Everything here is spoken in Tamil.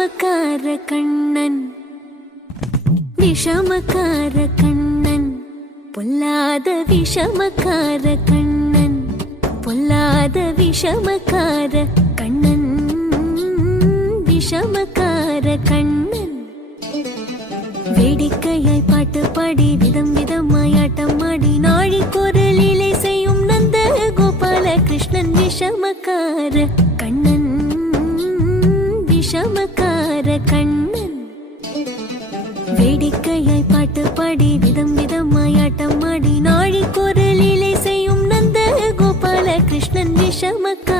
விஷமக்கார கண்ணன், விஷமக்கார கண்ணன், பொல்லாத விஷமக்கார கண்ணன், பொல்லாத விஷமக்கார கண்ணன், விஷமக்கார கண்ணன். வேடிக்கையாய் பாட்டு பாடி விதம் விதமாய் ஆட்டம் ஆடி நாழிக்கொரு லீலை செய்யும் நந்த கோபால கிருஷ்ணன், விஷமக்கார கண்ணன், விஷமக்கார கண்ணன். வேடிக்கையாய் பாட்டு பாடி விதம் விதமாய் ஆட்டம் ஆடி நாழிக்கொரு லீலை செய்யும் நந்த கோபால கிருஷ்ணன், விஷமக்கார